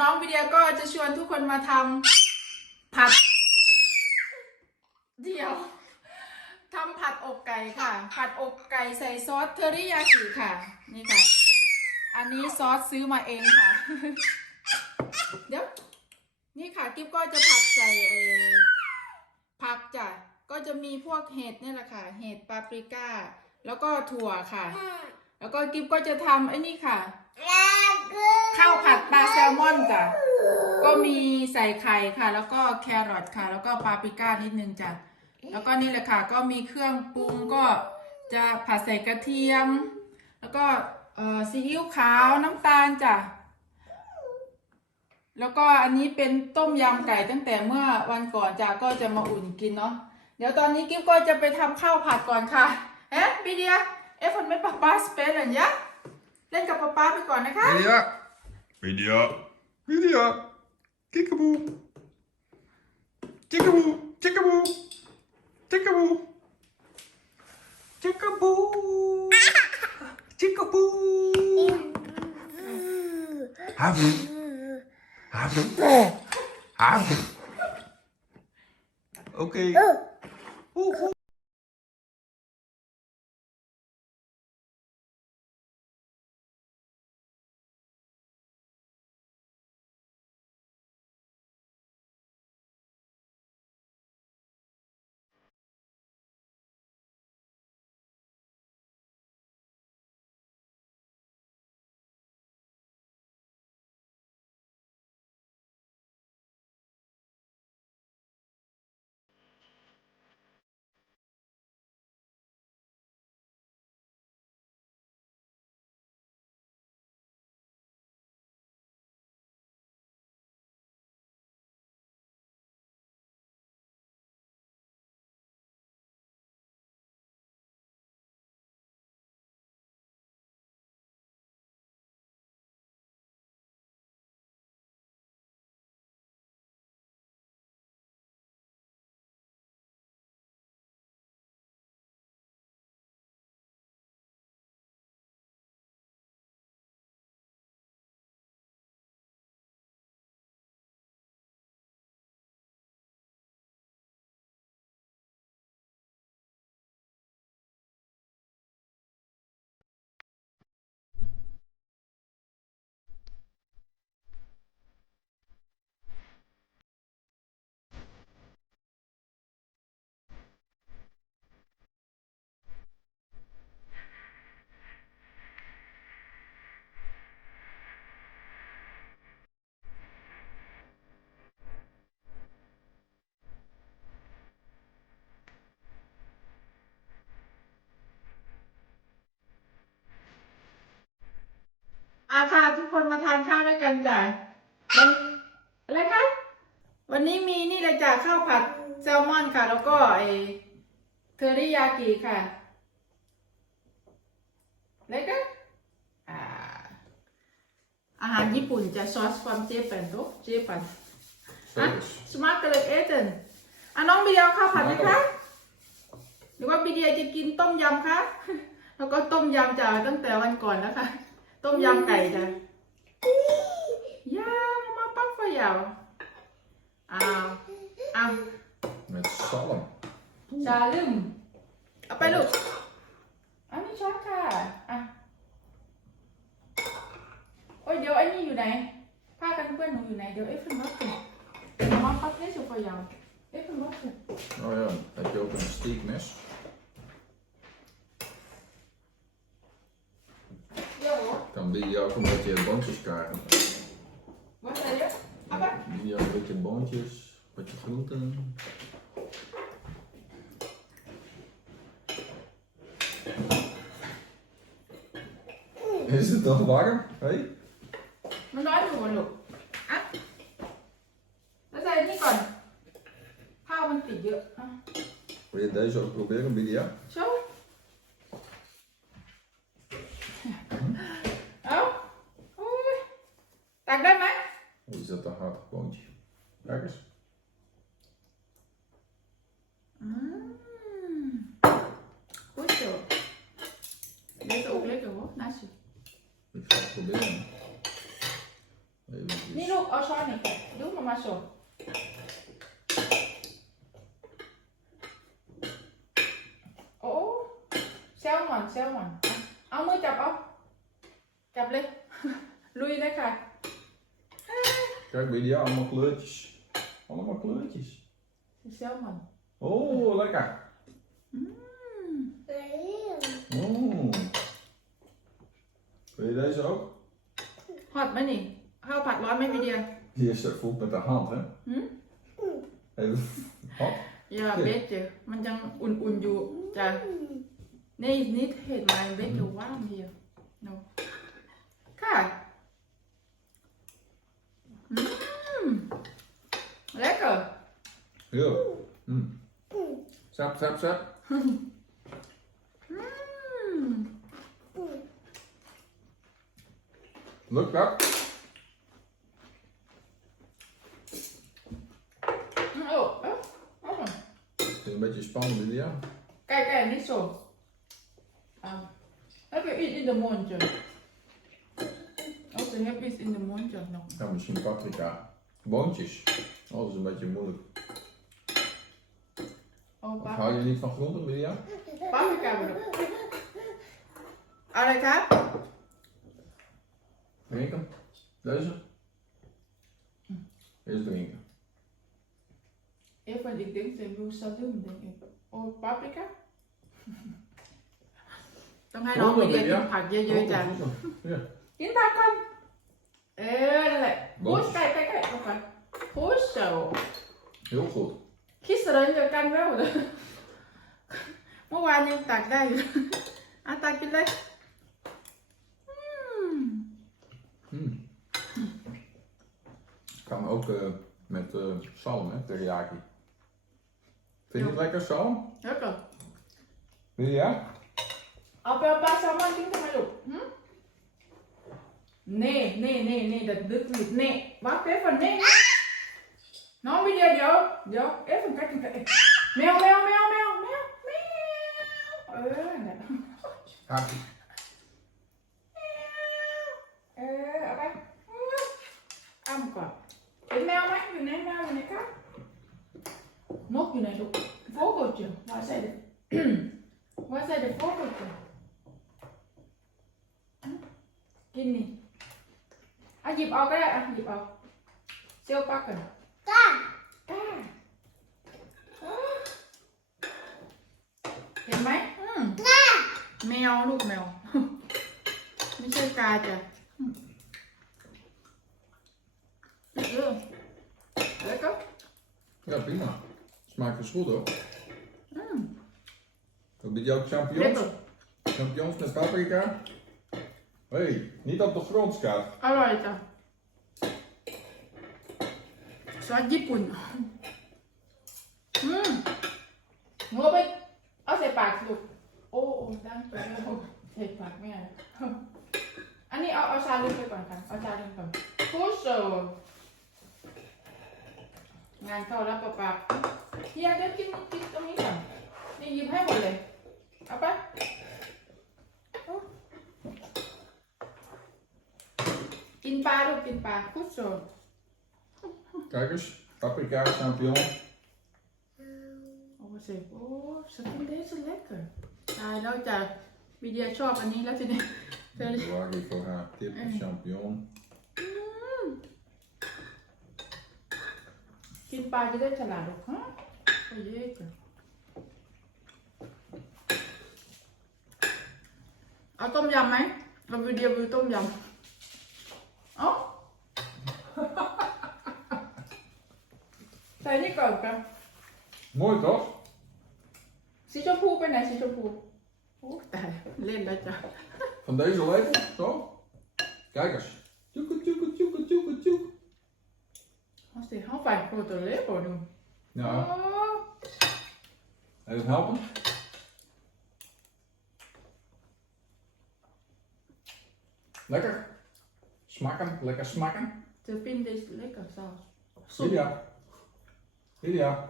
น้องวิดีโอก็จะชวนทุกคนมาทำผัด เดี๋ยวทำผัดอกไก่ค่ะ ผัดอกไก่ใส่ซอสเทอริยากิค่ะ นี่ค่ะ อันนี้ซอสซื้อมาเองค่ะ เดี๋ยว นี่ค่ะกิฟก็จะผัดใส่เออผักจ้ะ ก็จะมีพวกเห็ดนี่แหละค่ะ เห็ดปาปริก้า แล้วก็ถั่วค่ะ แล้วก็กิฟก็จะทำไอ้นี่ค่ะ ข้าวผัดปลาแซลมอนจ้ะก็มีใส่ไข่ค่ะ แล้วก็แครอทค่ะ แล้วก็ปาปริก้านิดนึงจ้ะแล้วก็นี่แหละค่ะ ก็มีเครื่องปรุงก็จะผัดใส่กระเทียม แล้วก็เอ่อซีอิ๊วขาวน้ำตาลจ้ะแล้วก็อันนี้เป็นต้มยำไก่ตั้งแต่เมื่อวันก่อนจ้ะก็จะมาอุ่นกินเนาะเดี๋ยวตอนนี้กิ๊บก็จะไปทำข้าวผัดก่อนค่ะเอ๊ะบีเดีย เอ๊ะฝนไม่ป้าป้าสเปนเหรอยะเล่นกับป้าป้าไปก่อนนะคะ Media. Media. Media. Kiekaboo. Chickaboo. Chickaboo. Chickaboo. Chickaboo. Chickaboo. Haven. Haven. Haven. Oké. Oeh, oeh. อาค่ะทุกคนมาทานข้าวด้วยกันจ้ะวันอะไรคะ วันนี้มีนี่เลยจ้ะข้าวผัดแซลมอนค่ะ แล้วก็ไอเทอริยากิค่ะอะไรกันอ่าอาหารญี่ปุ่นจะซอสความเจแปนโตเจแปนอะ Vlees. สมาร์ทเลยเอเดนอะน้องบีเดียวข้าวผัดไหมคะหรือว่าบีเดียจะกินต้มยำคะแล้วก็ต้มยำจ้ะตั้งแต่วันก่อนแล้วค่ะ ต้มยำไก่จ้ะ Ja, mama, pak van jou. Auw. Auw. Met zalm. Salim. เอาไปลูกอันนี้ช็อตค่ะ อ่ะ โอ้ยเดี๋ยวไอ้นี่อยู่ไหน ผ้ากันเปื้อนหนูอยู่ไหน เดี๋ยวเอฟเฟนวัตถุมามาพักเล่นvoor jou เอฟเฟนวัตถุ Oh ja, heb je ook een steekmes? ben jou ook een beetje bandjes krijgen. Wat zei je? Abba? jou een beetje bandjes, wat je groenten. Is het toch warm? Hé? Maar daar doen we nog. Dat zei je niet kan. Hou een video. Wil je deze ook proberen, Bidia? Zo? Of is dat een hartig boontje? Kijk eens. Mm. Goed zo. Dit ook lekker hoor, naast je. Ik ga het proberen. Eventjes. Nino, oh sorry. Doe maar maar zo. Oh, salmon, salmon. เอามือจับเอาจับเลย ลุยเลยค่ะ Kijk bij die allemaal kleurtjes. Allemaal kleurtjes. man. Oh, lekker. Mm. Oh. Wil je deze ook? Hot, man, niet. Hou pak, laat met je Die is eh, voelt met de hand, hè? Hm? Even hot. Ja, een beetje. Maar dan un-un Nee, niet heet, maar een beetje mm. warm hier. Nou. Kijk. Heel. Mm. Sap, sap, sap. อืม Lukt dat? โอ้เอ้าเอ้า Het is een beetje spannend, Lydia. ไก่ไก่นี่ส่งอ่า Heb je iets in de mond? Oh, ze hebben iets in de mond nog. Ja, misschien paprika. Boontjes. Oh, dat is een beetje moeilijk. Oh, Of pap- hou je niet van groenten, Lydia? paprika bedoel.อะไรครับ Drinken? Deze? Eerst drinken. Even, ik denk ze wil saloon, denk ik. Oh, paprika? ต้องให้น้องไปเรียนกินผักเยอะๆจ้ะ Oh, goed zo. Ja. กินผักก่อนเออนั่นแหละพูดใกล้ใกล้ใกล้เข้าไปพูดเซล Heel goed. คิดสระเดียวกันแล้วเลยเมื่อวานยังตักได้อยู่ อ่ะตักกินเลยอืม Mm. Kan ook eh, met eh zalm, hè, teriyaki. Vind je het lekker zalm? แล้วก็ Lydia? เอาไปเอาปลาแซลมอนทิ้งทำไมลูกหึเน่เน่เน่เน่ดัดดึกหลิดเน่วัดเป๊ะฝันเน่น้องวิเดียเดี๋ยว เดี๋ยว เอ๊ะฝันกัดกันกันแมวแมวแมวแมวแมวแมวเออนั่นแหละ Ja. เออเอาไปอ้ำก่อนเห็นแมวไหมอยู่ไหนแมวอยู่ไหนครับนกอยู่ไหนลูกโฟกัสจ้ะว่าใส่เด็กว่าใส่เด็กโฟกัสจ้ะกินนี่อะหยิบเอาก็ได้อะหยิบเอาเซียวปากกัน วลูกแมว ไม่ใช่กาจ้ะเออแล้วก็ ja, prima. Smaakt dus goed hoor. อืม Heb je ook เล็ก champignons? Champignons met paprika? Hé, hey, niet op de grond, Scout. อร่อย ใส่ปากไม่เอาอันนี้เอาเอาชาลึกไปก่อนค่ะ เอาชาลึกก่อนคูโซงานเข้าแล้วปะปะเฮียจะกินกินตรงนี้ก่อนนี่หยิบให้หมดเลย เอาไปเอากินปลาลูกกินปลาคูโซ Kijk eens, paprika, champignon. โอ้เสร็จโอ้สกิน เดสเล็กเกินตายแล้วจะวิเดียชอบอันนี้แล้วทีนี้เธอ Bewaar die voor haar. Kip en champignon. กินปลาจะได้ฉลาดหรอกฮะโอ้ยเย้จ้ะเอาต้มยำไหมเราวิดีโอวิวต้มยำเอ้า ใส่นี่ก่อนกัน Mooi van deze lepel, zo. Kijk eens. Tjoeke, tjoeke, tjoeke, tjoeke, tjoeke. Als die half voor grote lepel doen. Ja. Oh. Even helpen. Lekker. Smakken, lekker smakken. De pint is lekker zelfs. Lydia. Lydia.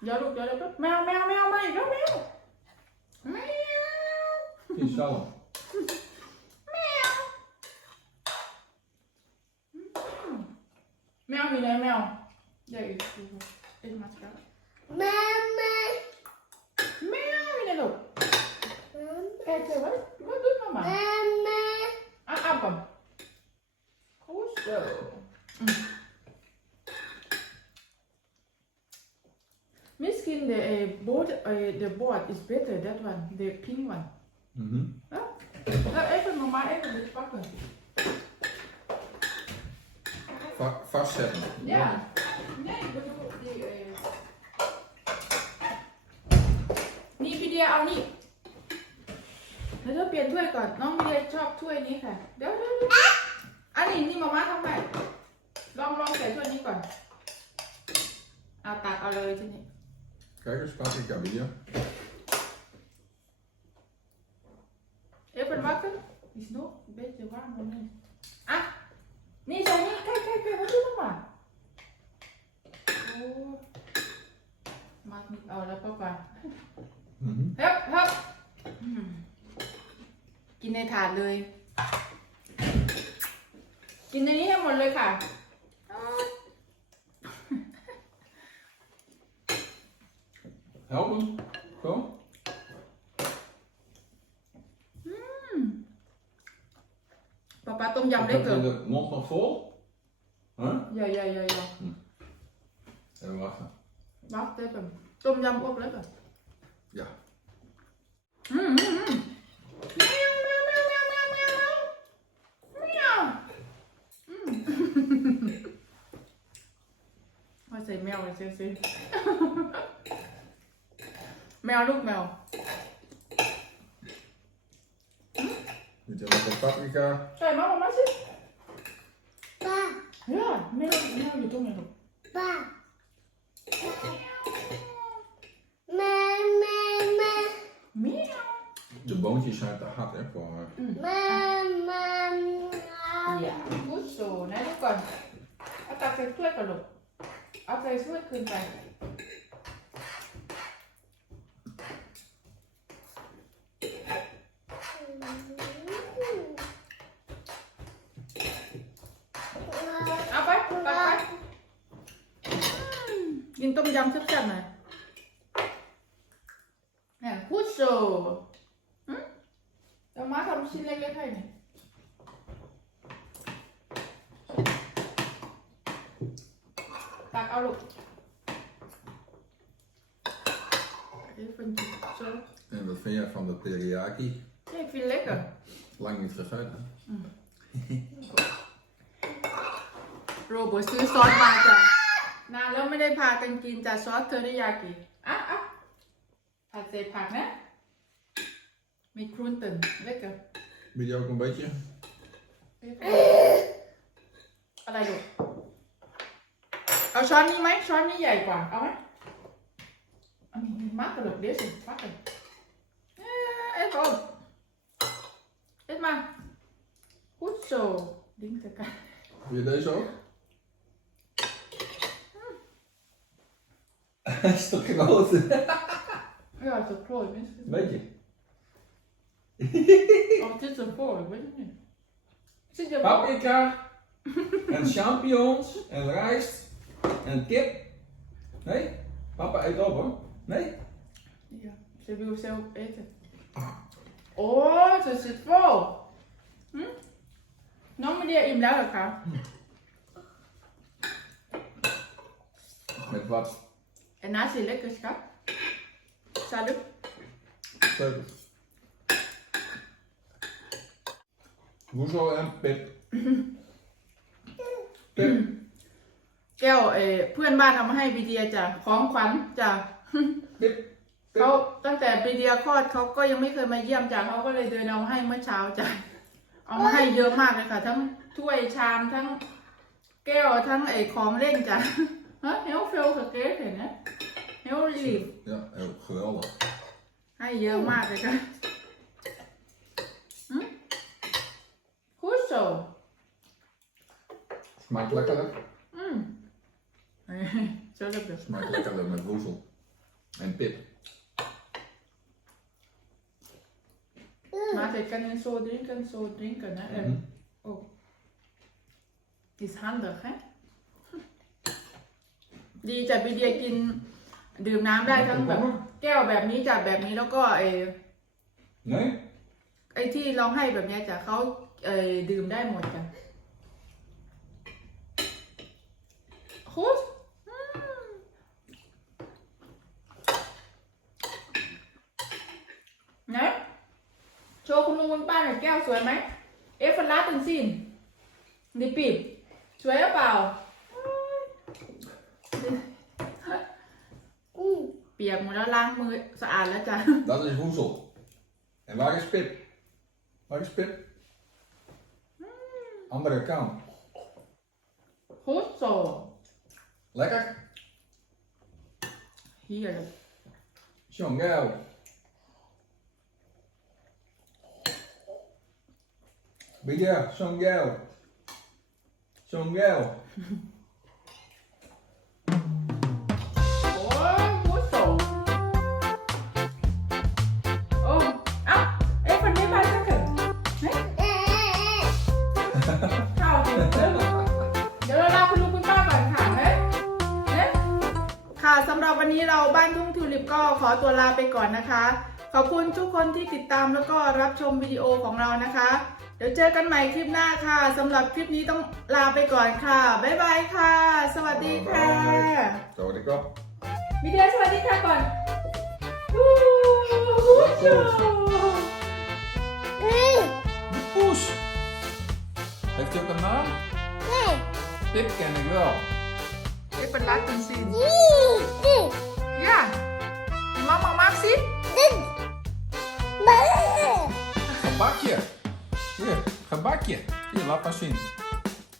Ja, doe, ja, doe. Mel, meow, meow, meow, meow. Meow. Jezelf. mi daj miał. There is is. Mama. Meow in the mama? Mama. Ah, apa? Kuso. Miskin the uh, board uh, the board is better that one the pink one. Ah. Ah, mhm. Mm huh? Even normal, even the chocolate. Va- vastzetten. Ja. Nee, ik bedoel, die, eh... นี่พี่เดียเอานี่เดี๋ยวเธอเปลี่ยนถ้วยก่อน น้องพี่เดียชอบถ้วยนี้ค่ะ เดี๋ยวเดี๋ยวเดี๋ยวอันนี้นี่มาม่าทำไมลองลองใส่ถ้วยนี้ก่อน เอาตักเอาเลยทีนี้ Kijk eens, paprika bier. เอ๊ะเป็นวักกัน 姉ちゃんに一回一回一回持ってたまมาเอาแล้วก็ไป Mhm. เฮ้ยเฮ้ยอืมกินในถาดเลย กินในนี้ให้หมดเลยค่ะ Ja, men så. ป๊าป๊าต้ม Of ยำได้ heb เกิ je น de mond nog vol? Huh? อย่าอย่าอย่าอย่า Even wachten. วักได้ก่อนต้มยำอบแล้วก่อน Ja. อืมอืมอืมแมวแมวแมวแมวแมวแมวแมวอืมมาใส่แมวเลยซิซิแมวลูกแมว wat paprika. Zou mama maar zitten? Pa. Ja, meer nou je tong erop. Pa. Mama, mama. Miauw. De boontjes zijn te hard, hè, voor haar. Mama, mama. Ja, goed zo. Nee, dat kan. Ik had geen kleppen op. Had hij zo. เอาใส่ถ้วยคืนไป เอาไปตักไปอืมกินต้มยำแซ่บๆหน่อยเนี่ยพูดโซอืมเดี๋ยวมาทำชิ้นเล็กๆให้นี่ตักเอาลูกEven zo. En wat vind jij van de teriyaki? Ja, ik vind het lekker. Lang niet gegeten. โรเบิร์ตซื้อซอสมาจ้ะนานแล้วไม่ได้พากันกินจ้ะซอสเทอริยากิอะอะผัดเศษผักนะ มีครุนตึงเล็กเกิน Wil je ook een beetje? อะไรลูกเอาช้อนนี้ไหมช้อนนี้ใหญ่กว่า เอาไหมอันนี้มากกระโดดเดี๋ยวสิมากกันเอ๊ะเอ็ดโอเอ็ดมาพูดโซดิ้งตะกัน Wil je deze ook? Het is toch brood. Ja, het is een plooi. Weet je? Of het is een Ik weet het niet. Paprika, en champignons, en rijst, en kip. Nee? Papa eet op hoor. Nee? Ja, ze wil zelf eten. Ah. Oh, ze zit vol. Hm? Nou meneer, je blijft elkaar. Hm. Met wat? ไอ้น้าสิเล็กกับครับซาลุ Peper. Woezel en pip. Pip. แก้วเออเพื่อนบ้านเอามาให้บีเดียจ้ะของขวัญจ้ะ Pip. เขาตั้งแต่บีเดียคลอดเขาก็ยังไม่เคยมาเยี่ยมจ้ะเขาก็เลยเดินเอามาให้เมื่อเช้าจ้ะเอามาให้เยอะมากเลยค่ะ ทั้งถ้วยชามทั้งแก้วทั้งไอ้ของเล่นจ้ะ Heel veel gekeken, hè? Heel lief. Ja, heel geweldig. Hij maatje. maakt het. Hm? Goed zo. Smaakt lekker. Mm. zo lekker. Smaakt lekker eh, met woezel. En pip. Maar ik kan het zo drinken, zo drinken. Hè? Mm -hmm. Oh. Is handig, hè? ดีจ้ะบีเดียกิน ดื่มน้ำได้ทั้งแบบแก้วแบบนี้จับแบบนี้แล้วก็เออ Nee? อ้ที่เราให้แบบเนี้ยจ้ะเขาเอ่อดื่มได้หมดจ้ะ goed อืมไหนโชว์คุณลุงคุณป้าหน่อยแก้วสวยไหม เอฟฟันลาตึงสินดิปีบสวยหรือเปล่า ยกหมดแล้วล้างมือสะอาดแล้วจ้ะ Dat is Hoezel. En waar is Pip? Waar is Pip? Andere kant. ฮูดโซ Lekker? เฮียเล รับวันนี้เราบ้านทุ่งทิวลิปก็ขอตัวลาไปก่อนนะคะ ขอบคุณทุกคนที่ติดตามแล้วก็รับชมวิดีโอของเรานะคะ เดี๋ยวเจอกันใหม่คลิปหน้าค่ะสำหรับคลิปนี้ต้องลาไปก่อนค่ะ บ๊ายบายค่ะ สวัสดีค่ะ Zo, wat ik op. มีเดียสวัสดีค่ะก่อนวู้ De poes. Heeft hij ook een naam? Pip ken ik wel. Even laten zien. Ja. Mama mag zien? Dit. Gebakje. Hier, gebakje. Hier, laat maar zien.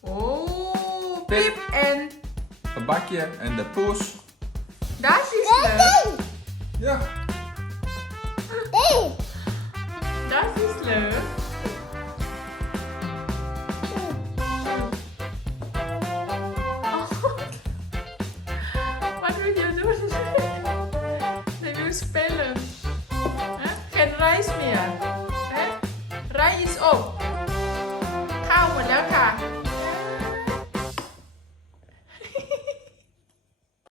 Oh, Pip en... Gebakje en de poes. Daar is ze. Ja. dat is leuk.